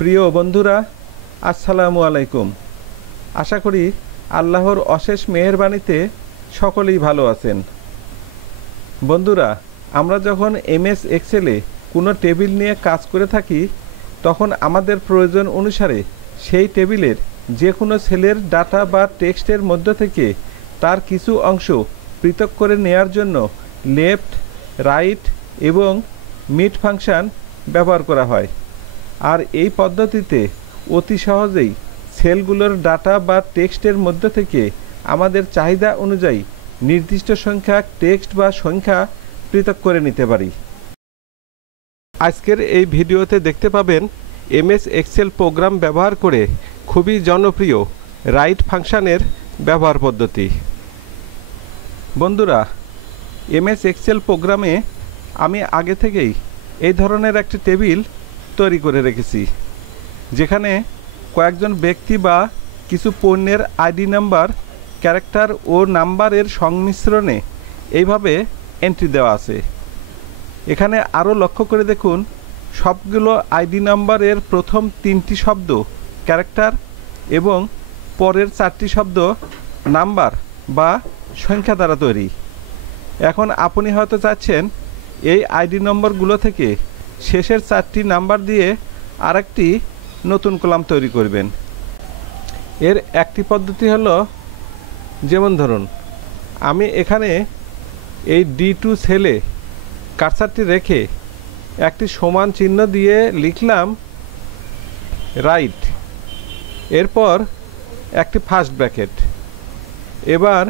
প্রিয় বন্ধুরা, আসসালামু আলাইকুম। আশা করি আল্লাহর অশেষ মেহেরবানিতে সকলেই ভালো আছেন। বন্ধুরা, আমরা যখন এমএস এক্সেলে কোনো টেবিল নিয়ে কাজ করে থাকি, তখন আমাদের প্রয়োজন অনুসারে সেই টেবিলের যে কোনো সেলের ডাটা বা টেক্সটের মধ্য থেকে তার কিছু অংশ পৃথক করে নেয়ার জন্য লেফট, রাইট এবং মিড ফাংশন ব্যবহার করা হয়। আর এই পদ্ধতিতে অতি সহজেই সেলগুলোর ডাটা বা টেক্সটের মধ্য থেকে আমাদের চাহিদা অনুযায়ী নির্দিষ্ট সংখ্যক টেক্সট বা সংখ্যা পৃথক করে নিতে পারি। আজকের এই ভিডিওতে দেখতে পাবেন এমএস এক্সেল প্রোগ্রাম ব্যবহার করে খুবই জনপ্রিয় রাইট ফাংশনের ব্যবহার পদ্ধতি। বন্ধুরা, এমএস এক্সেল প্রোগ্রামে আমি আগে থেকেই এই ধরনের একটি টেবিল তৈরি করে রেখেছি, যেখানে কয়েকজন ব্যক্তি বা কিছু পণ্যের আইডি নাম্বার, ক্যারেক্টার ও নাম্বারের সংমিশ্রণে এইভাবে এন্ট্রি দেওয়া আছে। এখানে আরও লক্ষ্য করে দেখুন, সবগুলো আইডি নাম্বারের প্রথম 3টি শব্দ ক্যারেক্টার এবং পরের 4টি শব্দ নাম্বার বা সংখ্যা দ্বারা তৈরি। এখন আপনি হয়তো চাচ্ছেন এই আইডি নম্বরগুলো থেকে শেষের 4টি নাম্বার দিয়ে আরেকটি নতুন কলাম তৈরি করবেন। এর একটি পদ্ধতি হলো, যেমন ধরুন আমি এখানে এই D2 সেলে কার্সারটি রেখে একটি সমান চিহ্ন দিয়ে লিখলাম রাইট, এরপর একটি ফার্স্ট ব্র্যাকেট। এবার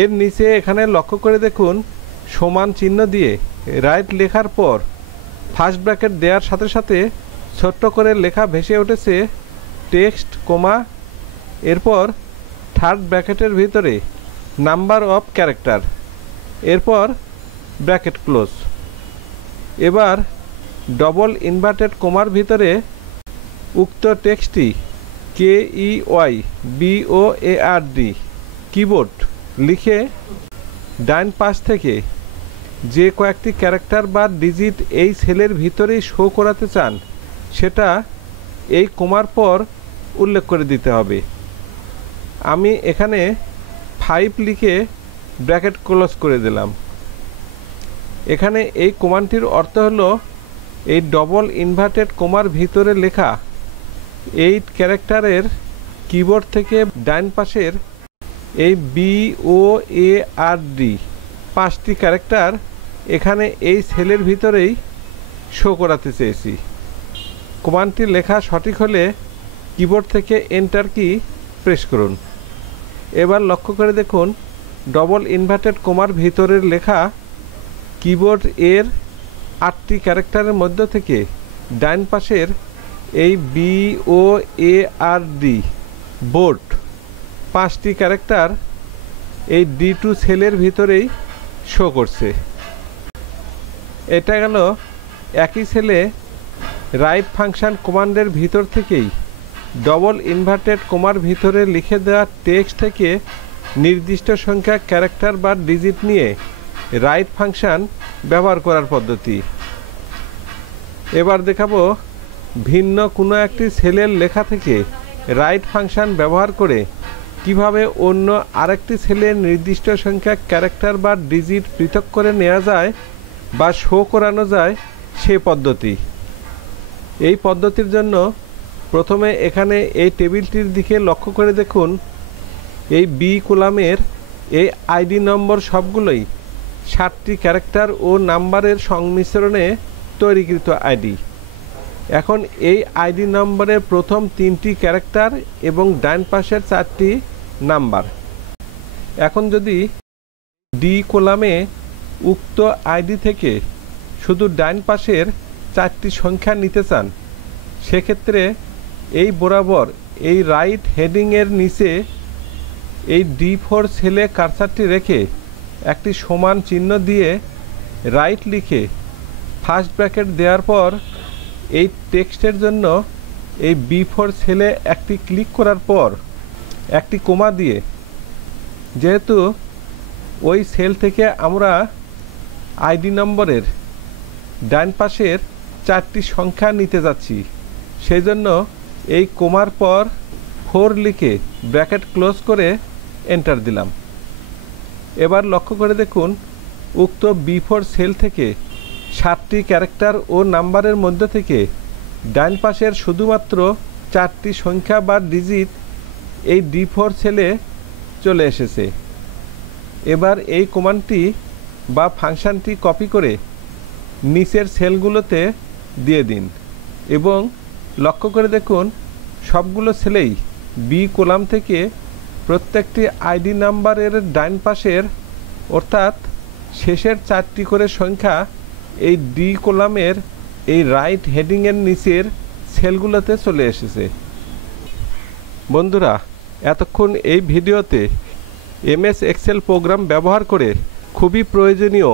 এর নিচে এখানে লক্ষ্য করে দেখুন, সমান চিহ্ন দিয়ে রাইট লেখার পর ফার্স্ট ব্র্যাকেট দেওয়ার সাথে সাথে ছোট্ট করে লেখা ভেসে উঠেছে টেক্সট, কমা, এরপর থার্ড ব্র্যাকেটের ভিতরে নাম্বার অফ ক্যারেক্টার, এরপর ব্র্যাকেট ক্লোজ। এবার ডবল ইনভার্টেড কমার ভিতরে উক্ত টেক্সটটি KEYBOARD কিবোর্ড লিখে ডান পাশ থেকে যে কয়েকটি ক্যারেক্টার বা ডিজিট এই সেলের ভিতরেই শো করাতে চান সেটা এই কমার পর উল্লেখ করে দিতে হবে। আমি এখানে 5 লিখে ব্র্যাকেট ক্লোজ করে দিলাম। এখানে এই কমান্ডটির অর্থ হলো, এই ডবল ইনভার্টেড কমার ভিতরে লেখা 8 ক্যারেক্টারের কিবোর্ড থেকে ডান পাশের এই BOARD 5টি ক্যারেক্টার এখানে এই সেলের ভিতরেই শো করাতে চেয়েছি। কমান্ডটি লেখা সঠিক হলে কিবোর্ড থেকে এন্টার কি প্রেস করুন। এবার লক্ষ্য করে দেখুন, ডবল ইনভার্টেড কমার ভিতরের লেখা কিবোর্ড এর 8টি ক্যারেক্টারের মধ্য থেকে ডান পাশের এই BOARD বোর্ড 5টি ক্যারেক্টার এই D2 সেলের ভিতরেই শো করছে। এটা গেল একই সেলে রাইট ফাংশন কমান্ডের ভিতর থেকেই ডবল ইনভার্টেড কমার ভিতরে লিখে দেওয়া টেক্সট থেকে নির্দিষ্ট সংখ্যা ক্যারেক্টার বা ডিজিট নিয়ে রাইট ফাংশন ব্যবহার করার পদ্ধতি। এবার দেখাবো ভিন্ন কোনো একটি সেলের লেখা থেকে রাইট ফাংশন ব্যবহার করে কিভাবে অন্য আরেকটি সেলের নির্দিষ্ট সংখ্যা ক্যারেক্টার বা ডিজিট পৃথক করে নেওয়া যায় বা শো করানো যায় সে পদ্ধতি। এই পদ্ধতির জন্য প্রথমে এখানে এই টেবিলটির দিকে লক্ষ্য করে দেখুন, এই বি কলামের এই আইডি নম্বর সবগুলোই 7টি ক্যারেক্টার ও নাম্বারের সংমিশ্রণে তৈরিকৃত আইডি। এখন এই আইডি নম্বরের প্রথম 3টি ক্যারেক্টার এবং ডান পাশের 4টি নাম্বার। এখন যদি ডি কলামে উক্ত আইডি থেকে শুধু ডান পাশের 4টি সংখ্যা নিতে চান, সেক্ষেত্রে এই বরাবর এই রাইট হেডিংয়ের নিচে এই D4 সেলে কার্সারটি রেখে একটি সমান চিহ্ন দিয়ে রাইট লিখে ফার্স্ট ব্র্যাকেট দেওয়ার পর এই টেক্সটের জন্য এই B4 সেলে একটি ক্লিক করার পর একটি কমা দিয়ে, যেহেতু ওই সেল থেকে আমরা আইডি নম্বরের ডান পাশের 4টি সংখ্যা নিতে যাচ্ছি, সেই জন্য এই কমার পর 4 লিখে ব্র্যাকেট ক্লোজ করে এন্টার দিলাম। এবার লক্ষ্য করে দেখুন উক্ত B4 সেল থেকে 7টি ক্যারেক্টার ও নাম্বারের মধ্যে থেকে ডান পাশের শুধুমাত্র 4টি সংখ্যা বা ডিজিট এই D4 সেলে চলে এসেছে। এবার এই কমান্ডটি বা ফাংশনটি কপি করে নিচের সেলগুলোতে দিয়ে দিন এবং লক্ষ্য করে দেখুন সবগুলো সেলেই বি কলাম থেকে প্রত্যেকটি আইডি নাম্বারের ডান পাশের অর্থাৎ শেষের 4টি করে সংখ্যা এই ডি কলামের এই রাইট হেডিংয়ের নিচের সেলগুলোতে চলে এসেছে। বন্ধুরা, এতক্ষণ এই ভিডিওতে এমএস এক্সেল প্রোগ্রাম ব্যবহার করে খুবই প্রয়োজনীয়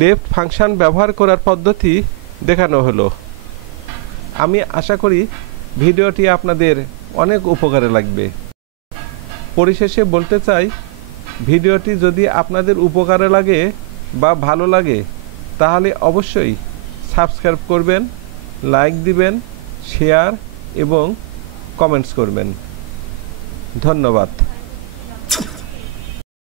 লেফট ফাংশন ব্যবহার করার পদ্ধতি দেখানো হলো। আমি আশা করি ভিডিওটি আপনাদের অনেক উপকারে লাগবে। পরিশেষে বলতে চাই, ভিডিওটি যদি আপনাদের উপকারে লাগে বা ভালো লাগে তাহলে অবশ্যই সাবস্ক্রাইব করবেন, লাইক দিবেন, শেয়ার এবং কমেন্টস করবেন। ধন্যবাদ।